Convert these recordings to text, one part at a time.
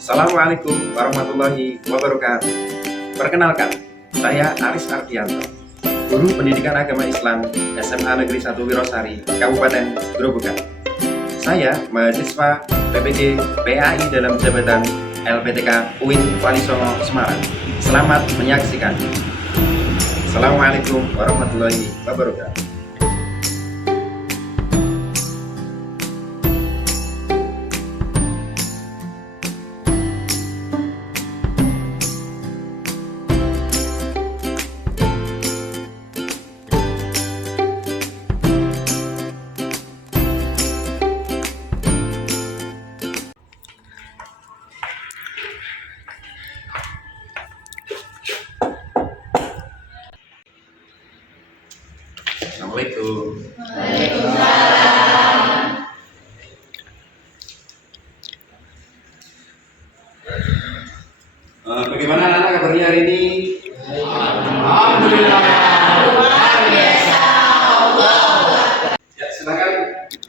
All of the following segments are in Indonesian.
Assalamualaikum warahmatullahi wabarakatuh. Perkenalkan, saya Aris Ardianto, Guru Pendidikan Agama Islam SMA Negeri 1 Wirosari, Kabupaten Grobogan. Saya mahasiswa PPG PAI dalam jabatan LPTK UIN Walisongo Semarang. Selamat menyaksikan. Assalamualaikum warahmatullahi wabarakatuh. Assalamualaikum. Waalaikumsalam. Bagaimana anak-anak kabarnya hari ini? Alhamdulillah. Luar biasa. Allah. Ya, silakan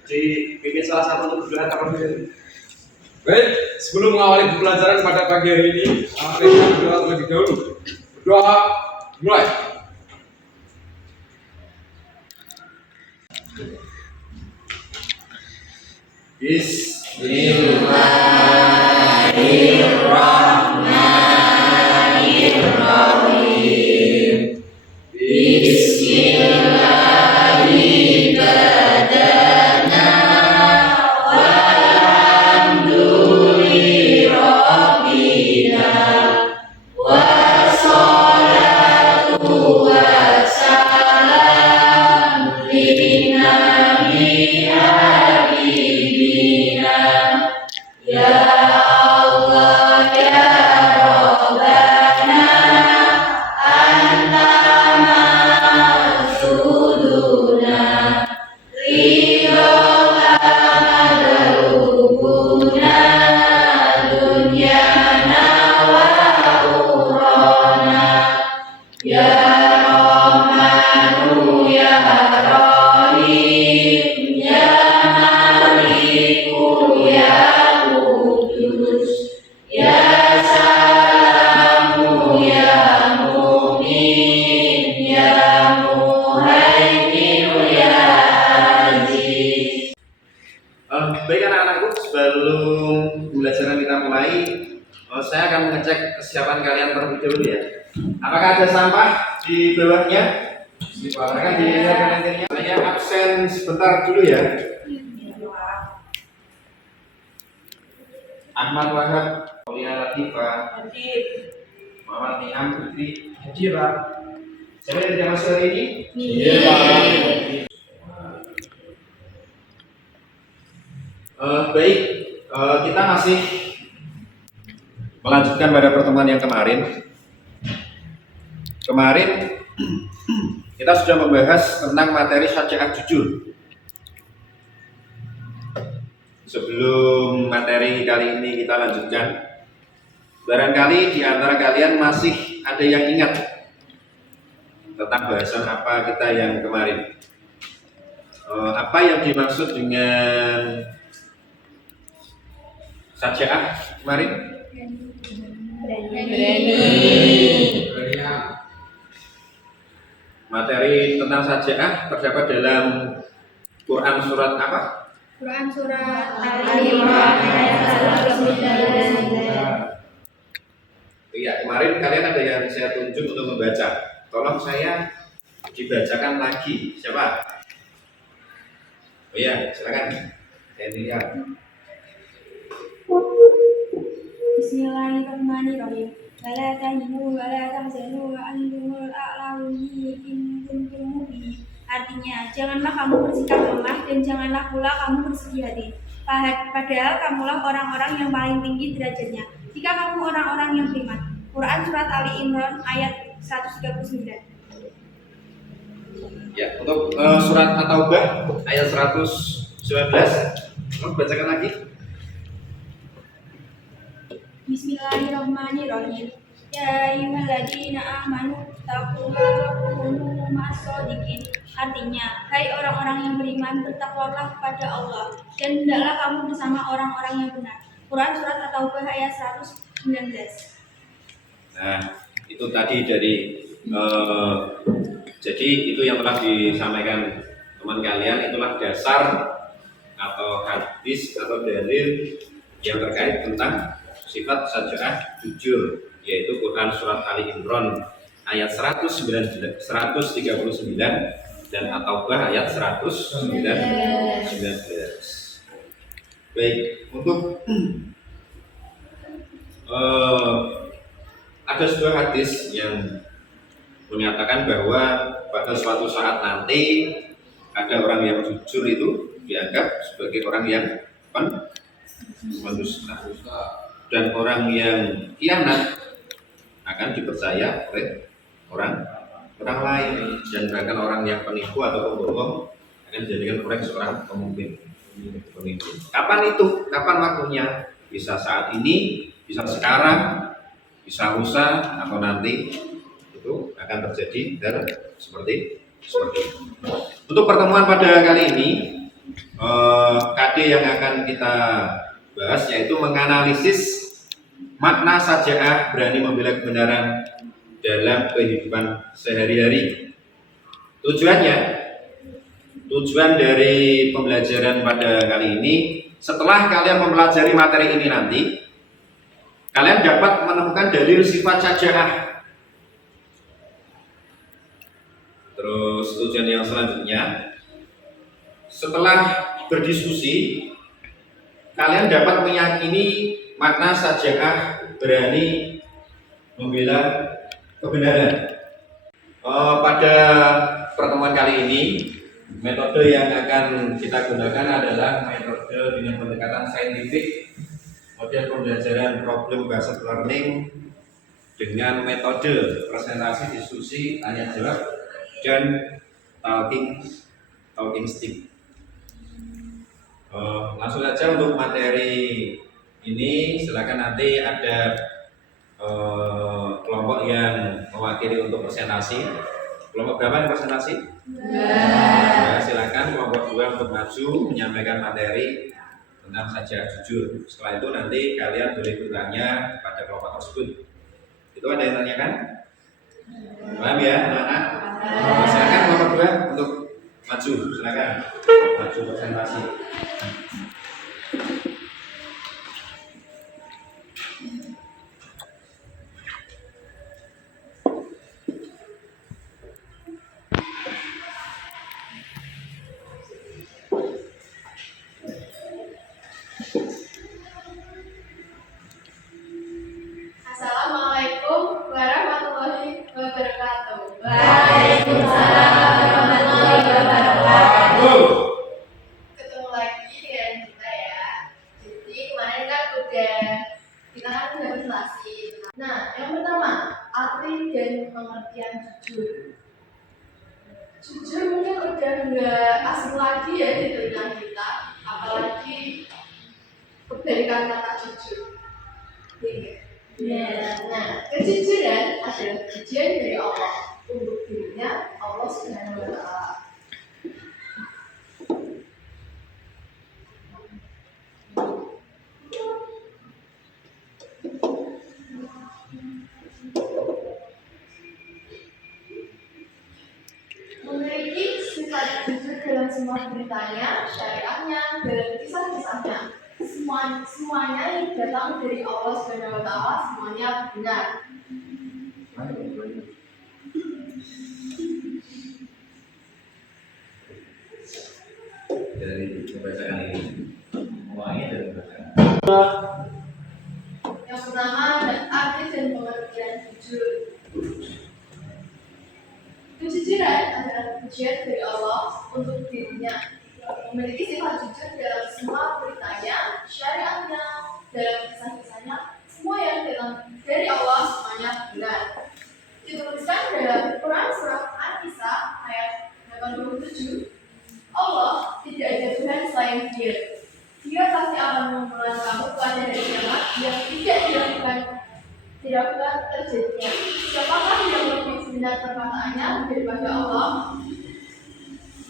dipimpin salah satu untuk berdoa terlebih. Baik, sebelum mengawali pembelajaran pada pagi hari ini, kita berdoa terlebih dahulu. Berdoa, mulai. Bismillahirrahmanirrahim. Bismillahi badana walhamdulillahi rabbina wassalatu wassalam linnabi habibina ya Allah ya Rabbana anta maksuduna ridhoka madrubuna dunyana wa urana ya Rahmanu ya Rahim ya Maliku ya Kudus ya Salamu ya Mu'min ya Muhaimin ya Aziz. Baik anak-anakku, sebelum pembelajaran kita mulai, saya akan mengecek kesiapan kalian terlebih dahulu ya. Apakah ada sampah di bawahnya? Silakan dilihat kalendernya. Saya absen sebentar dulu ya. Ahmad Wahab, Aulia Latifah, Muhammad Niam Putri, Hadir Pak. Siapa yang tidak masuk hari ini? Iya, Pak. Baik, kita masih melanjutkan pada pertemuan yang kemarin. Kemarin kita sudah membahas tentang materi syariat jujur. Sebelum materi kali ini kita lanjutkan, barangkali di antara kalian masih ada yang ingat tentang bahasan apa kita yang kemarin. Apa yang dimaksud dengan syariat kemarin? Materi tentang syariat terdapat dalam Quran surat apa? Quran surat Al-Imran ayat 119. Iya, kemarin kalian ada yang saya tunjuk untuk membaca. Tolong saya dibacakan lagi. Siapa? Oh iya, silakan. Saya lihat. Bismillahirrahmanirrahim. Wala tahinu wala tahzanu wa antumul a'launa in kuntum mu'minin. Artinya, janganlah kamu bersikap lemah dan janganlah pula kamu bersedih hati. Padahal kamulah orang-orang yang paling tinggi derajatnya. Jika kamu orang-orang yang beriman. Quran surat Ali Imran ayat 139. Ya, untuk surat At-Taubah ayat 119. Tolong bacakan lagi. Bismillahirrahmanirrahim. Ya ayyuhalladzina amanu taqullaha wa kunu ma'as-shodiqin. Artinya, hai orang-orang yang beriman, bertakwalah kepada Allah dan hendaklah kamu bersama orang-orang yang benar. Quran surat At-Taubah ayat 119. Nah, itu tadi dari jadi itu yang telah disampaikan teman kalian, itulah dasar atau hadis atau dalil yang terkait tentang sifat saja'ah jujur, yaitu Quran surat Ali Imran ayat 139 dan At-Taubah ayat 119. Baik, untuk ada sebuah hadis yang menyatakan bahwa pada suatu saat nanti ada orang yang jujur itu dianggap sebagai orang yang pendusta, dan orang yang khianat akan dipercaya oleh orang lain, dan bahkan orang yang penipu atau pembohong akan dijadikan oleh seorang pemimpin. Kapan itu? Kapan waktunya? Bisa saat ini, bisa sekarang, bisa lusa, atau nanti. Itu akan terjadi dan seperti itu. Untuk pertemuan pada kali ini, KD yang akan kita bahas yaitu menganalisis makna saja'ah berani membela kebenaran dalam kehidupan sehari-hari. Tujuan dari pembelajaran pada kali ini, setelah kalian mempelajari materi ini nanti, kalian dapat menemukan dalil sifat saja'ah. Terus tujuan yang selanjutnya, setelah berdiskusi, kalian dapat meyakini makna saja'ah berani membela kebenaran. Pada pertemuan kali ini, metode yang akan kita gunakan adalah metode dengan pendekatan saintifik, model pembelajaran problem based learning dengan metode presentasi, diskusi, tanya jawab, dan talking stick. Langsung saja untuk materi ini, silakan nanti ada kelompok yang mewakili untuk presentasi. Kelompok berapa yang presentasi? Ya, silakan kelompok 2 untuk maju menyampaikan materi tentang saja'ah jujur. Setelah itu nanti kalian boleh bertanya pada kelompok tersebut. Itu ada yang tanyakan? Paham ya, anak-anak? Silakan kelompok 2 untuk maju, silakan maju presentasi. Assalamualaikum warahmatullahi wabarakatuh. Waalaikumsalam warahmatullahi wabarakatuh. Ketemu lagi dengan kita ya. Jadi kemarin kan kita udah berjelasin. Nah, yang pertama, arti dan pengertian jujur. Jujur mungkin udah nggak asing lagi ya di telinga kita, apalagi dari kata jujur. Nah, kejujuran adalah ujian dari Allah untuk dirinya Allah Subhanahu wa Ta'ala. Memiliki sifat jujur dalam semua beritanya, syariatnya, dalam kisah-kisahnya. Semuanya yang datang dari Allah Subhanahu wa Ta'ala semuanya benar. Dari pembacaan ini, mulai dari pembacaan. Yang pertama, arti dan pengertian jujur. Kejujuran adalah ujian dari Allah untuk dirinya. Memiliki sifat jujur dalam semua beritanya, syariatnya, dalam kisah-kisahnya, semua yang datang dari Allah semuanya benar. Dituliskan dalam Quran surat An-Nisa ayat 87, Allah tidak ada Tuhan selain Dia. Dia pasti akan memulai kamu pada hari kiamat yang tidak pernah terjadinya. Siapakah yang lebih benar perkataannya daripada Allah?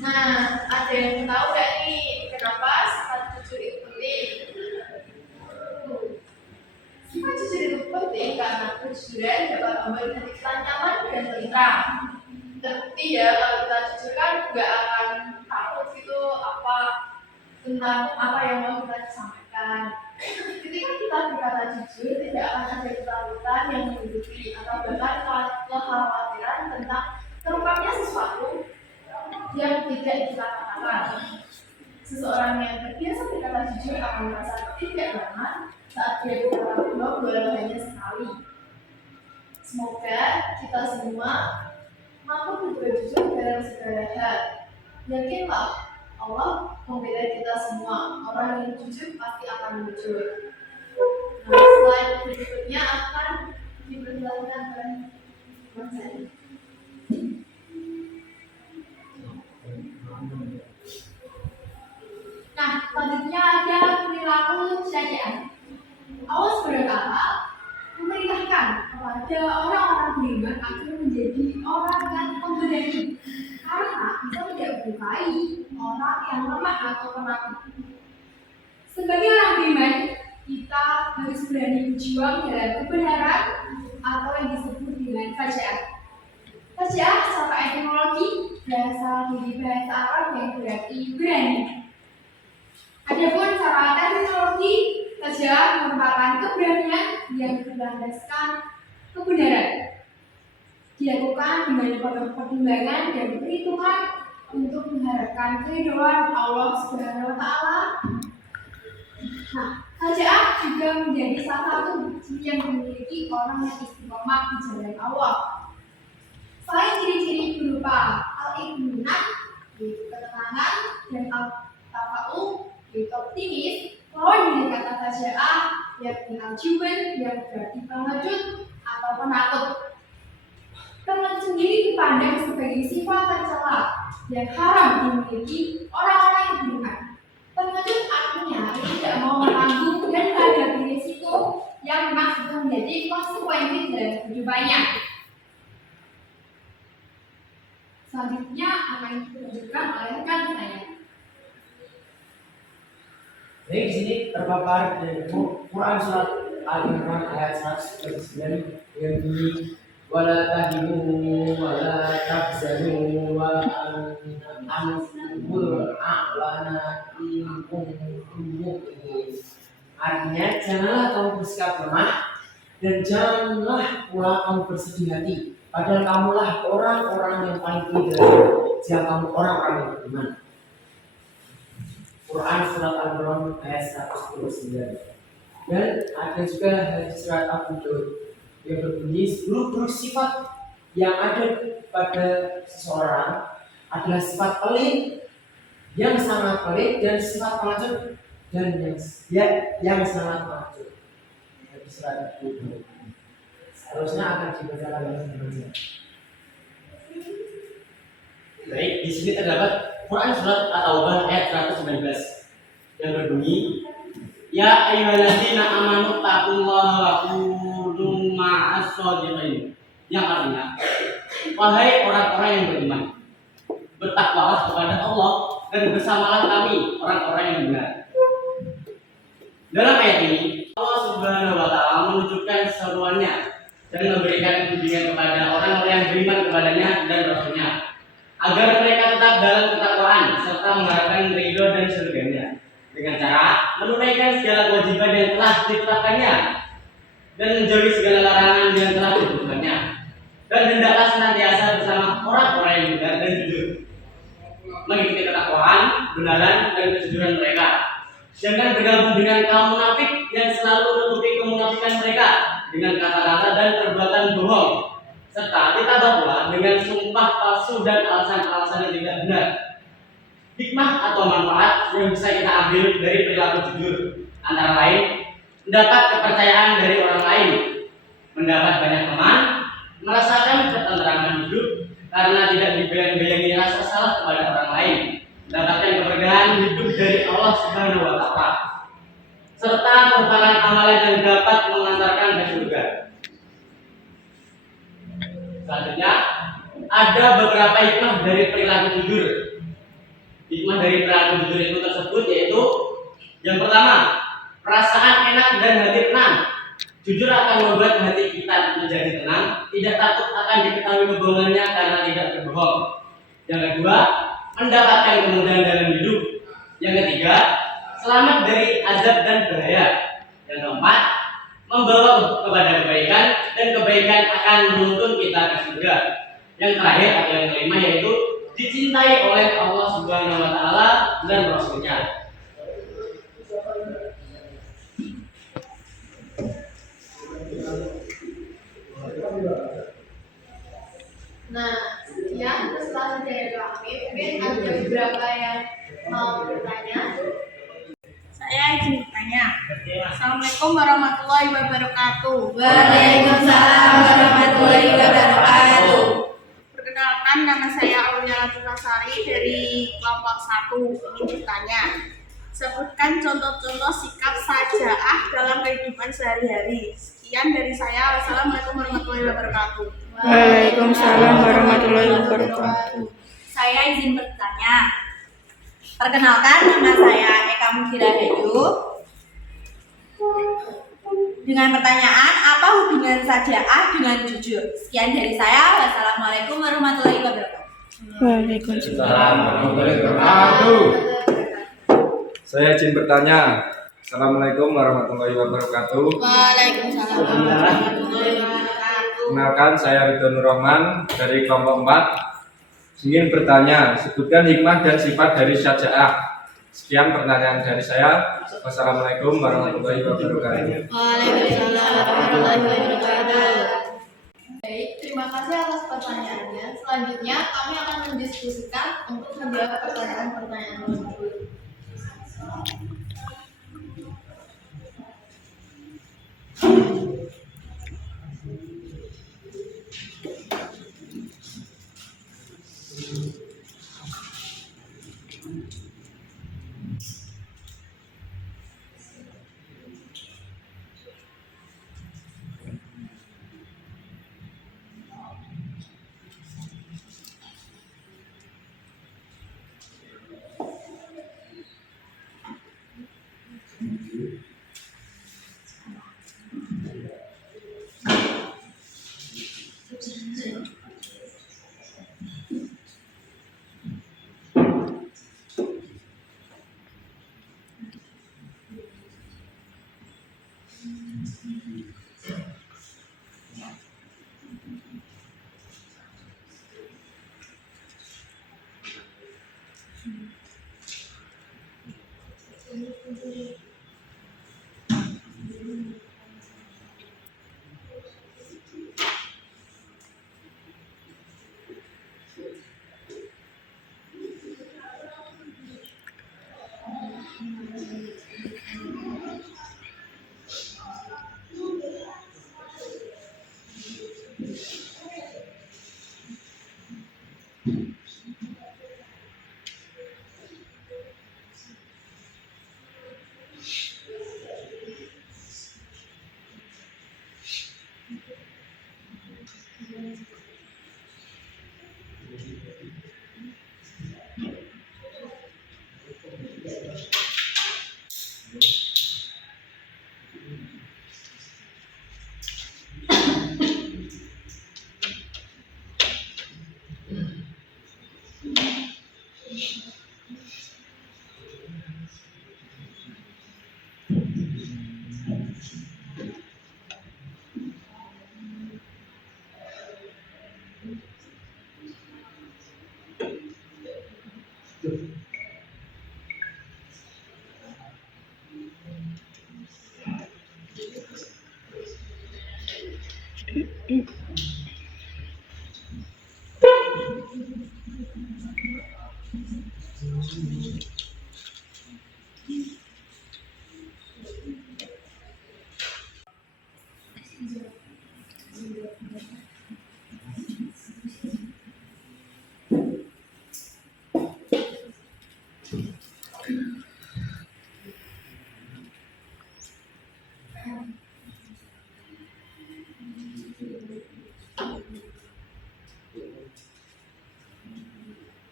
Nah, ada yang tahu gak nih kenapa sifat jujur itu penting? kejujuran dapat membuat hati kita nyaman dan tentram. Terbukti ya, kalau kita jujur kan nggak akan takut gitu apa tentang apa yang mau kita sampaikan. Ketika kita berkata jujur, tidak akan ada ketakutan yang mengikuti atau bahkan kekhawatiran tentang terungkapnya sesuatu yang tidak kita katakan. Seseorang yang terbiasa berkata jujur akan merasa tidak nyaman saat dia berkata bohong walau hanya sekali. Semoga kita semua mampu berbuat jujur dalam segala hal. Yakinlah, Allah membela kita semua. Orang yang jujur pasti akan jujur. Nah, slide berikutnya akan diperlihatkan oleh Mas Zani. Nah, selanjutnya ada perilaku syariat. Allah berkata, memerintahkan kepada orang-orang beriman agar menjadi orang yang pemberani, karena bisa tidak menyukai orang yang lemah atau penakut. Sebagai orang beriman, kita harus berani berjuang dalam kebenaran atau yang disebut dengan faja'ah. Faja'ah secara etimologi berasal dari bahasa Arab yang berarti berani. Adapun secara terminologi, faja'ah merupakan keberanian yang berlandaskan kebenaran. Dilakukan dengan pertimbangan dan perhitungan untuk mengharapkan keridhaan Allah Subhanahu wa Ta'ala. Nah, faja'ah juga menjadi salah satu bukti yang memiliki orang yang istiqomah di jalan Allah. Selain ciri-ciri berupa al-iqminah, yaitu ketenangan, dan al-tafa'u, yaitu optimis, lawan dari kata faja'ah yakni al-juban yang berarti pengecut atau penakut. Pengecut sendiri dipandang sebagai sifat tercela yang haram dimiliki orang-orang yang beriman. Pengecut artinya tidak mau menanggung dan menghadapi risiko yang memang sudah menjadi konsekuensi dalam kehidupannya. Selanjutnya akan ditunjukkan oleh rekan saya. Jadi di sini terpapar dari Quran surat Al-Imran ayat 109 yang bunyi wala tahinu wala tahzanu wa antumul a'lana in kuntum mu'minin. Artinya janganlah kamu bersikap lemah dan janganlah pula kamu bersedih hati. Padahal kamulah orang-orang yang paling tinggi jika kamu orang-orang yang beriman. Quran surat Al-Imran ayat 129. Dan ada juga hadis surat Abu Daud yang berbunyi 10 buruk sifat yang ada pada seseorang adalah sifat pelit, yang sangat pelit, dan sifat pengecut, dan yang sangat pengecut. Hadis surat Abu Daud. Seharusnya akan dibaca lagi. Baik, di sini terdapat Quran surat At-Taubah ayat 119 yang berbunyi ya ayyuhalladzina amanu taqullaha wa kunu ma'as shodiqin, yang artinya wahai orang-orang yang beriman, bertakwalah kepada Allah dan bersamalah kami orang-orang yang benar. Dalam ayat ini Allah Subhanahu wa Ta'ala menunjukkan seruannya dan memberikan bimbingan kepada orang-orang yang beriman kepadanya dan Rasulnya agar mereka tetap dalam ketakwaan serta mengharapkan ridho dan surganya dengan cara menunaikan segala kewajiban yang telah ditetapkannya dan menjauhi segala larangan yang telah ditentukannya, dan hendaklah senantiasa bersama orang-orang yang benar dan jujur, mengikuti ketakwaan, kebenaran dan kejujuran mereka. Jangan bergabung dengan kaum munafik yang selalu menutupi kemunafikan mereka dengan kata-kata dan perbuatan bohong, serta ditambah pula dengan sumpah palsu dan alasan-alasan yang tidak benar. Hikmah atau manfaat yang bisa kita ambil dari perilaku jujur antara lain mendapat kepercayaan dari orang lain, mendapat banyak teman, merasakan ketenteraman hidup karena tidak dibayang-bayangi rasa salah kepada orang lain, mendapatkan keberkahan hidup dari Allah Subhanahu wa Ta'ala, serta merupakan amalan yang dapat mengantarkan ke surga. Selanjutnya, ada beberapa hikmah dari perilaku jujur. Hikmah dari perilaku jujur itu tersebut yaitu yang pertama, perasaan enak dan hati tenang. Jujur akan membuat hati kita menjadi tenang, tidak takut akan diketahui kebohongannya karena tidak berbohong. Yang kedua, mendapatkan kemudahan dalam hidup. Yang ketiga, selamat dari azab dan bahaya. Yang keempat, membawa kepada kebaikan dan kebaikan akan menuntun kita ke surga. Yang terakhir atau yang kelima yaitu dicintai oleh Allah Subhanahu wa taala dan Rasulnya. Nah, sekian setelah dari kami. Mungkin ada beberapa yang mau bertanya. Saya izin bertanya. Assalamualaikum warahmatullahi wabarakatuh. Waalaikumsalam warahmatullahi wabarakatuh. Perkenalkan, nama saya Aulia Latunasari dari kelompok 1. Ingin bertanya, sebutkan contoh-contoh sikap sajaah dalam kehidupan sehari-hari. Sekian dari saya. Wassalamualaikum warahmatullahi wabarakatuh. Waalaikumsalam warahmatullahi wabarakatuh. Saya izin bertanya. Perkenalkan, nama saya Eka Mukhirahayu. Dengan pertanyaan, apa hubungan sajaah dengan jujur? Sekian dari saya. Wassalamualaikum warahmatullahi wabarakatuh. Waalaikumsalam. Saya izin bertanya. Assalamualaikum warahmatullahi wabarakatuh. Waalaikumsalam warahmatullahi wabarakatuh. Kenalkan, saya Ridho Nur Rahman dari kelompok 4. Ingin bertanya, sebutkan hikmah dan sifat dari syajaah. Sekian pertanyaan dari saya. Wassalamualaikum warahmatullahi wabarakatuh. Waalaikumsalam warahmatullahi wabarakatuh. Baik, terima kasih atas pertanyaannya. Selanjutnya kami akan mendiskusikan untuk menjawab pertanyaan-pertanyaan tersebut.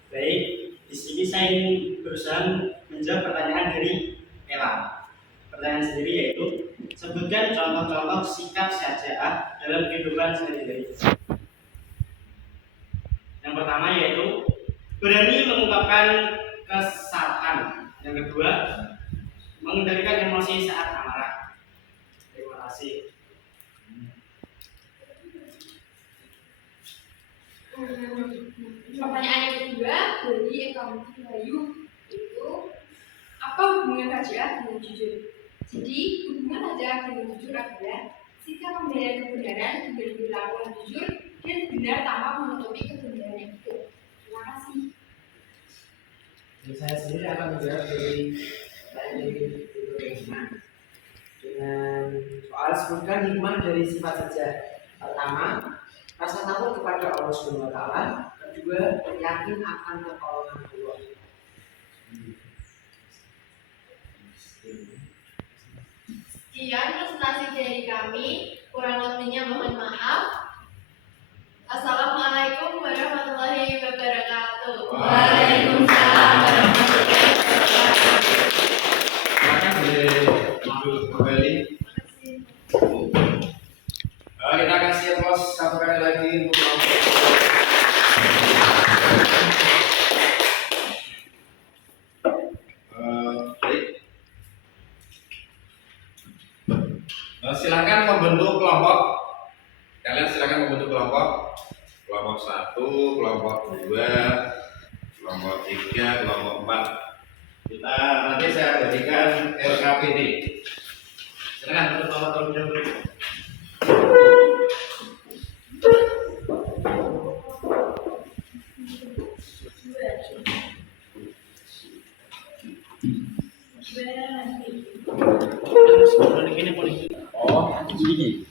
Baik, di sini saya ingin berusaha menjawab pertanyaan dari Ella. Pertanyaan sendiri yaitu, Sebutkan contoh-contoh sikap syaja'ah dalam kehidupan sehari-hari. Yang pertama yaitu berani mengungkapkan kesalahan. Yang kedua, mengendalikan emosi saat amarah. Terima kasih. Pertanyaan yang kedua dari account Bayu itu apa hubungan raja dengan jujur? Jadi hubungan raja dengan jujur adalah sikap membela kebenaran dengan berlaku yang jujur dan benar tanpa menutupi kebenaran itu. Terima kasih. Saya sendiri akan menjawab dari hikmah dengan soal sebutkan hikmah dari sifat saja. Pertama, rasa takut kepada Allah Subhanahu wa taala. Kedua, yakin akan pertolongan Allah. Sekian presentasi dari kami, kurang lebihnya mohon maaf. Assalamualaikum warahmatullahi wabarakatuh. Waalaikumsalam warahmatullahi wabarakatuh. Silakan boleh duduk kembali. Kita kasih applause satu kali lagi untuk baik. Silakan membentuk kelompok. Kalian silakan membentuk kelompok. Kelompok 1, kelompok 2, kelompok 3, kelompok 4. Kita nanti saya berikan LKPD. Silakan untuk kelompok terlebih dahulu. Oh, gini.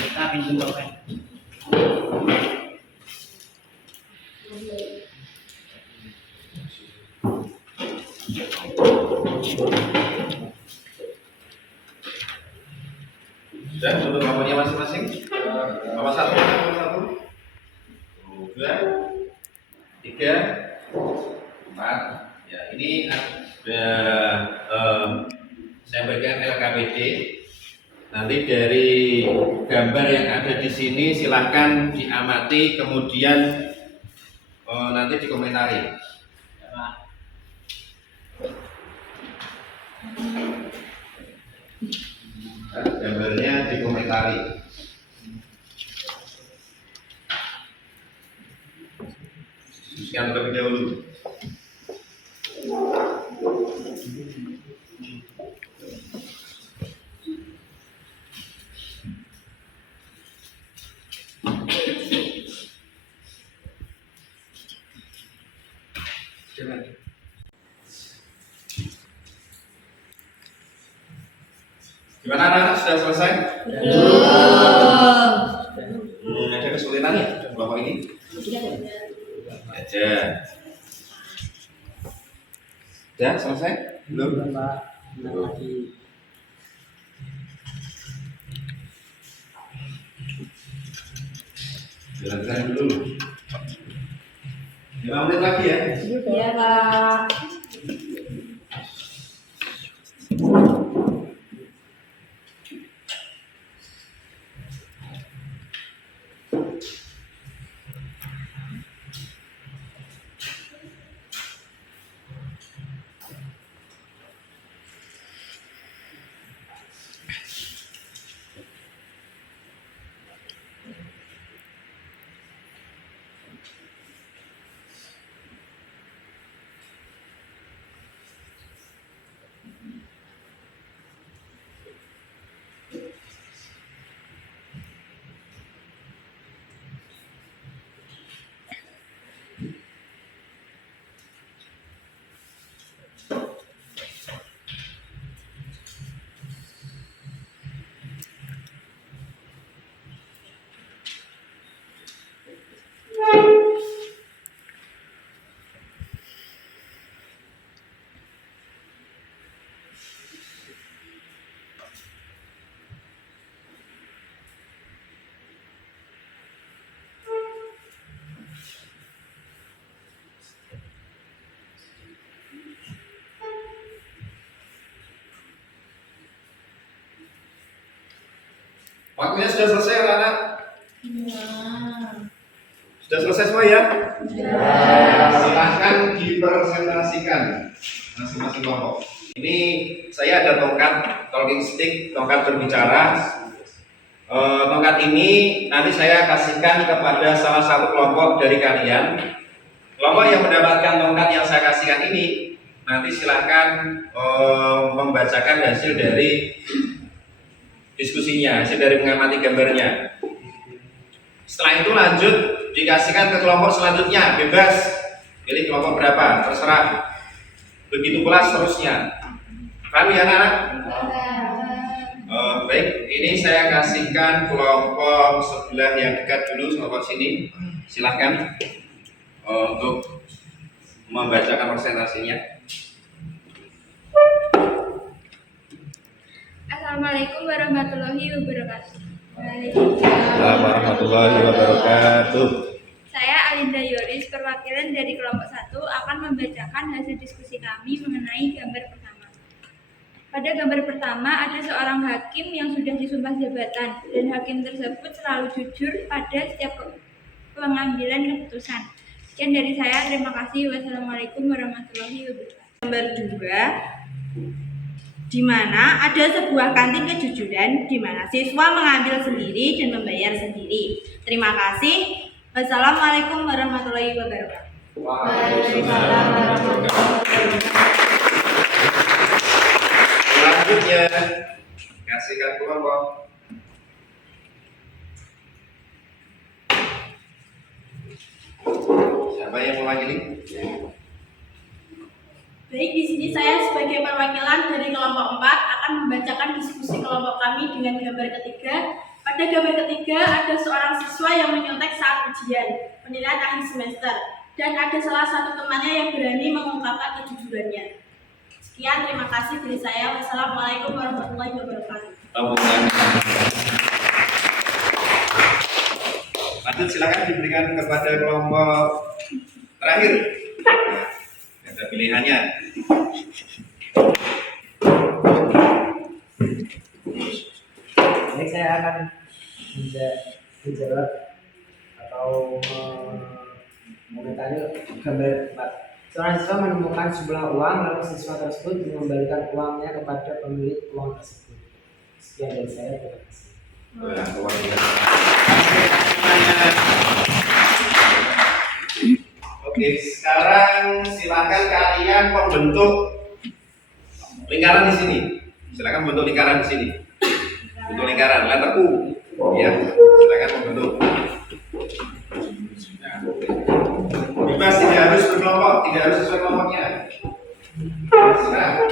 Kita pinjam doang. Sudah untuk kelompoknya masing-masing. Kelompok 1, kelompok 1, 2, 3, 4. Ya, ini ada saya berikan LKPD. Nanti dari gambar yang ada di sini silahkan diamati, kemudian nanti dikomentari. Gambarnya dikomentari. Sekian terlebih dahulu. Gimana anak-anak, sudah selesai? Ada kesulitan ya kelompok ini? Aja. Sudah selesai? Belum? Belum. Jalan-jalan dulu. 5 menit lagi ya? Iya, Pak. Waktunya sudah selesai anak-anak? Sudah selesai semua ya? Silahkan dipresentasikan masing-masing kelompok. Ini saya ada tongkat talking stick, tongkat berbicara. Tongkat ini nanti saya kasihkan kepada salah satu kelompok dari kalian. Kelompok yang mendapatkan tongkat yang saya kasihkan ini nanti silahkan membacakan hasil dari diskusinya, hasil dari mengamati gambarnya. Setelah itu lanjut dikasihkan ke kelompok selanjutnya, bebas pilih kelompok berapa, terserah. Begitu pula seterusnya. Paham ya anak-anak? Baik, ini saya kasihkan kelompok sebelah yang dekat dulu, kelompok sini. Silahkan untuk membacakan presentasinya. Assalamualaikum warahmatullahi wabarakatuh. Waalaikumsalam warahmatullahi wabarakatuh. Saya Alinda Yoris, perwakilan dari kelompok 1 akan membacakan hasil diskusi kami mengenai gambar pertama. Pada gambar pertama ada seorang hakim yang sudah disumpah jabatan dan hakim tersebut selalu jujur pada setiap pengambilan keputusan. Sekian dari saya, terima kasih. Wassalamualaikum warahmatullahi wabarakatuh. Gambar 2, di mana ada sebuah kantin kejujuran di mana siswa mengambil sendiri dan membayar sendiri. Terima kasih. Wassalamualaikum warahmatullahi wabarakatuh. Waalaikumsalam warahmatullahi wabarakatuh. Selanjutnya kasihkan kelompok. Siapa yang mewakili? Baik, di sini saya sebagai perwakilan dari kelompok 4 akan membacakan diskusi kelompok kami dengan gambar ketiga. Pada gambar ketiga ada seorang siswa yang menyontek saat ujian penilaian akhir semester dan ada salah satu temannya yang berani mengungkapkan kejujurannya. Sekian, terima kasih dari saya. Wassalamualaikum warahmatullahi wabarakatuh. Lanjut, silakan diberikan kepada kelompok terakhir. Ada pilihannya. Baik, saya akan menjawab atau mengomentari gambar 4. Seorang siswa menemukan sejumlah uang, lalu siswa tersebut mengembalikan uangnya kepada pemilik uang tersebut. Sekian dari saya, terima kasih. Oke, sekarang silakan kalian membentuk lingkaran di sini. Silakan membentuk lingkaran di sini. Bentuk lingkaran, letter U. Ya, silakan membentuk. Bebas, tidak harus berkelompok, tidak harus sesuai kelompoknya. Silakan.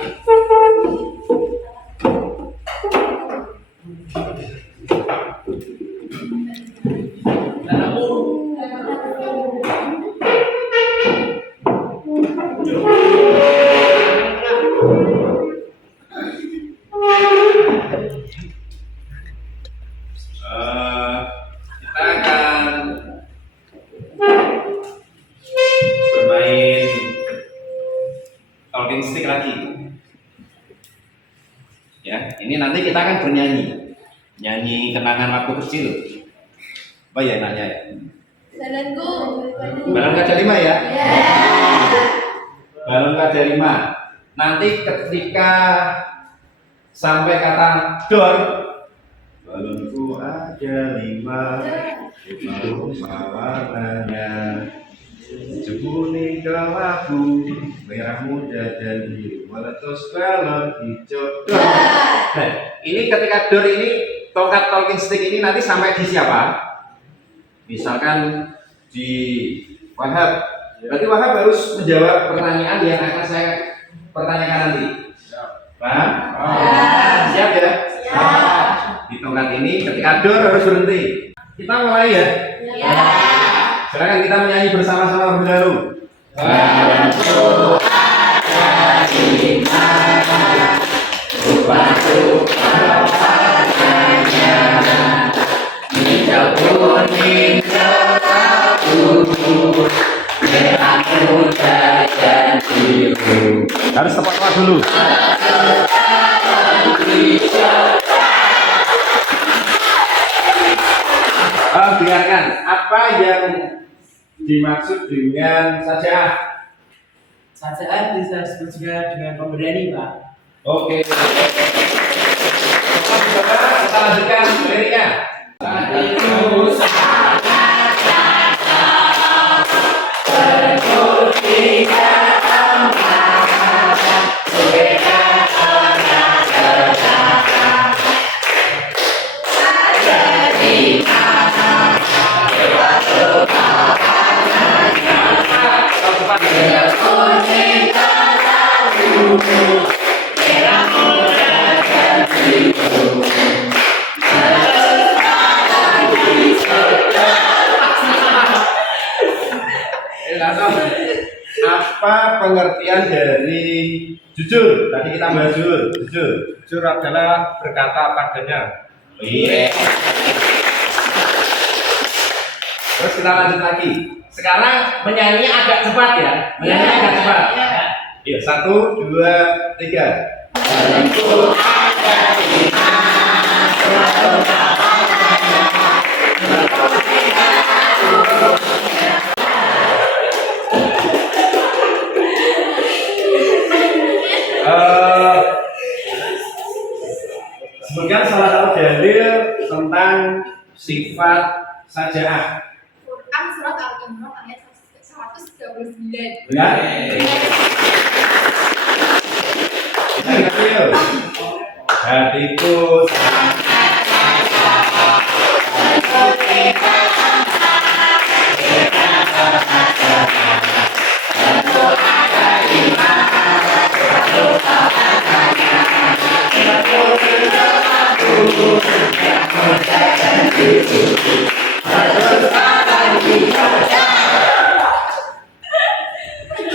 Kita akan bermain talking stick lagi. Ya, ini nanti kita akan bernyanyi, nyanyi kenangan waktu kecil. Apa ya enaknya ya? Jalanku. Balon kaca 5 ya? Balon kaca 5. Nanti ketika sampai kata dor, balonku ada 5 warnanya, kuning kelabu, merah muda dan biru, meletus balon hijau. Nah, ini ketika dor ini, tongkat talking stick ini nanti sampai di siapa? Misalkan di Wahab, berarti Wahab harus menjawab pertanyaan yang akan saya pertanyakan nanti. Paham? Siap ya? Siap. Di tongkat ini ketika dor harus berhenti. Kita mulai ya? Ya. Silakan kita menyanyi bersama-sama terlebih dahulu. Harus tepat dulu. Dengarkan, apa yang dimaksud dengan saja'ah? Saja'ah bisa disebut juga dengan pemberani, Pak. Oke. Kita lanjutkan liriknya. Apa pengertian dari jujur? Tadi kita bahas jujur. Jujur adalah berkata apa adanya. Iya. Terus kita lanjut lagi. Sekarang menyanyi agak cepat ya. Menyanyi agak cepat. Iya, 1, 2, 3. Sebutkan salah satu dalil tentang sifat saja'ah. Quran surat Al-Imran ayat 139. Benar? Hatiku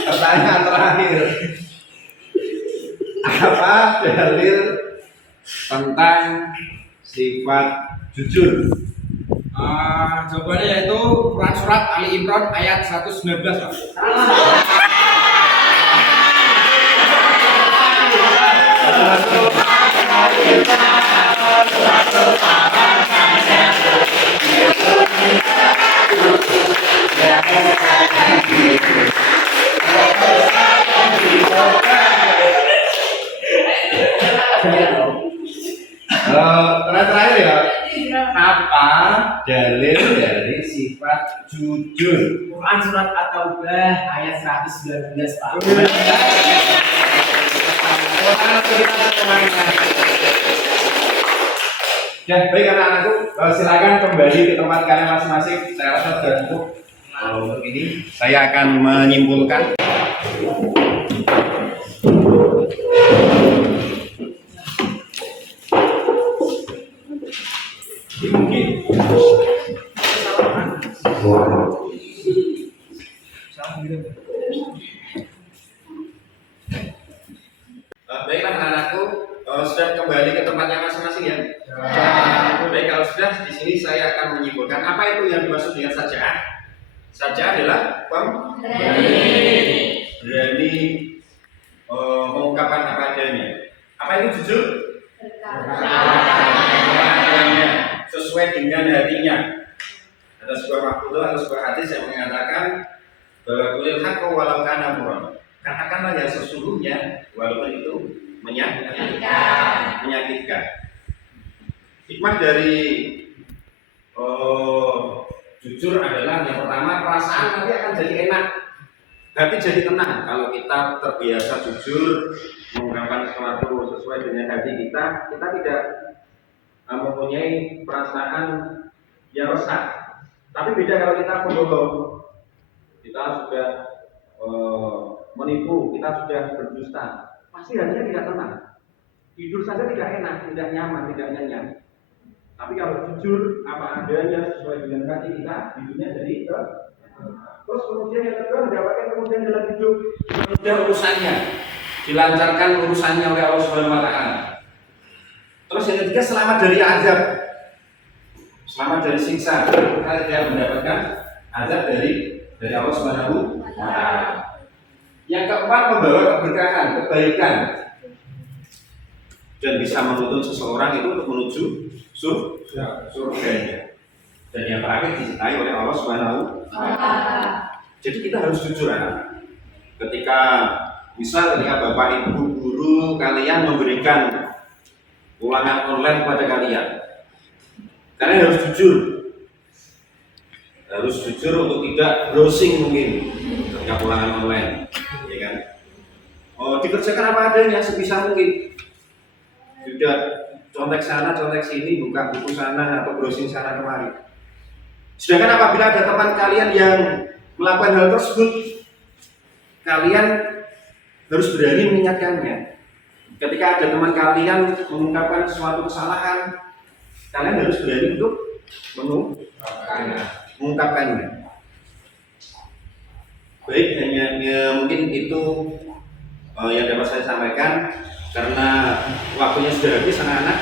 pertanyaan terakhir. Apa dalil tentang sifat jujur? Jawabannya yaitu Quran surat Ali Imran ayat 119, Pak. Terakhir ya. Apa dalil dari sifat jujur? Quran surat At-Taubah ayat 119, Pak. Ya, baik anak-anakku, silakan kembali ke tempat kalian masing-masing. Saya rasa sudah cukup. Untuk ini saya akan menyimpulkan. Baiklah anak-anakku, sudah kembali ke tempatnya masing-masing ya. Baik, kalau sudah di sini saya akan menyimpulkan apa itu yang dimaksud dengan saja'ah. Saja'ah adalah berani mengungkapkan apa adanya. Apa itu jujur? Adanya, sesuai dengan hatinya. Ada sebuah makhluk atau sebuah hadis yang mengatakan bahwa kulil haqqo walau kana murran. Katakanlah yang sesungguhnya walaupun itu menyakitkan. Hikmah dari jujur adalah yang pertama, perasaan nanti akan jadi enak, hati jadi tenang. Kalau kita terbiasa jujur mengungkapkan sesuatu sesuai dengan hati kita, kita tidak mempunyai perasaan yang resah. Tapi beda kalau kita pembohong, kita sudah menipu, kita sudah berdusta, pasti hatinya tidak tenang. Tidur saja tidak enak, tidak nyaman, tidak nyenyak. Tapi kalau jujur apa adanya sesuai dengan hati kita, hidupnya jadi terus kemudian yang kedua mendapatkan kemudian dalam hidup, mudah urusannya, dilancarkan urusannya oleh Allah Subhanahu wa Ta'ala. Terus yang ketiga, selamat dari azab, selamat dari siksa. Kita tidak mendapatkan azab dari Allah Subhanahu wa Ta'ala. Yang keempat, membawa keberkahan, kebaikan, dan bisa menuntun seseorang itu untuk menuju surganya. dan yang terakhir dicintai oleh Allah Subhanahu wa Ta'ala. Jadi kita harus jujur anak. Ketika bapak ibu guru kalian memberikan ulangan online kepada kalian harus jujur untuk tidak browsing mungkin ketika ulangan online, ya kan? Dikerjakan apa adanya sebisa mungkin. Tidak contek sana, contek sini, buka buku sana atau browsing sana kemari. Sedangkan apabila ada teman kalian yang melakukan hal tersebut, kalian harus berani mengingatkannya. Ketika ada teman kalian mengungkapkan suatu kesalahan, kalian harus berani untuk mengungkapkannya. Baik, hanya mungkin itu yang dapat saya sampaikan. Karena waktunya sudah habis anak-anak,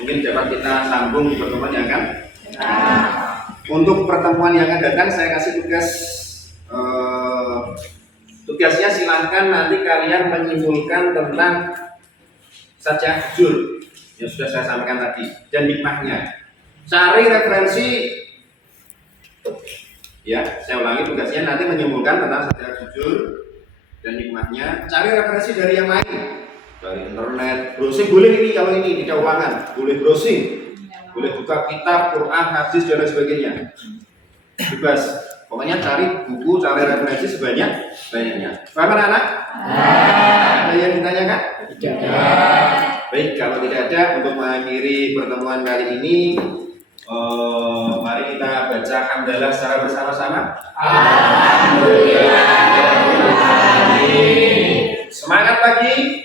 mungkin dapat kita sambung di pertemuan yang akan Untuk pertemuan yang akan datang saya kasih tugasnya silahkan nanti kalian menyimpulkan tentang saja jujur yang sudah saya sampaikan tadi dan hikmahnya. Cari referensi, ya saya ulangi, tugasnya nanti menyimpulkan tentang saja jujur dan hikmahnya. Cari referensi dari yang lain, dari internet, browsing boleh, ini kalau ini tidak ulangan, boleh browsing, boleh buka kitab, Quran, hadis dan lain sebagainya, bebas. Pokoknya cari buku, cari referensi sebanyak-banyaknya. Paham anak? Ada yang ditanyakan? Tidak. Baik, kalau tidak ada, untuk mengakhiri pertemuan kali ini, mari kita baca hamdalah secara bersama-sama. Alhamdulillah. Semangat pagi.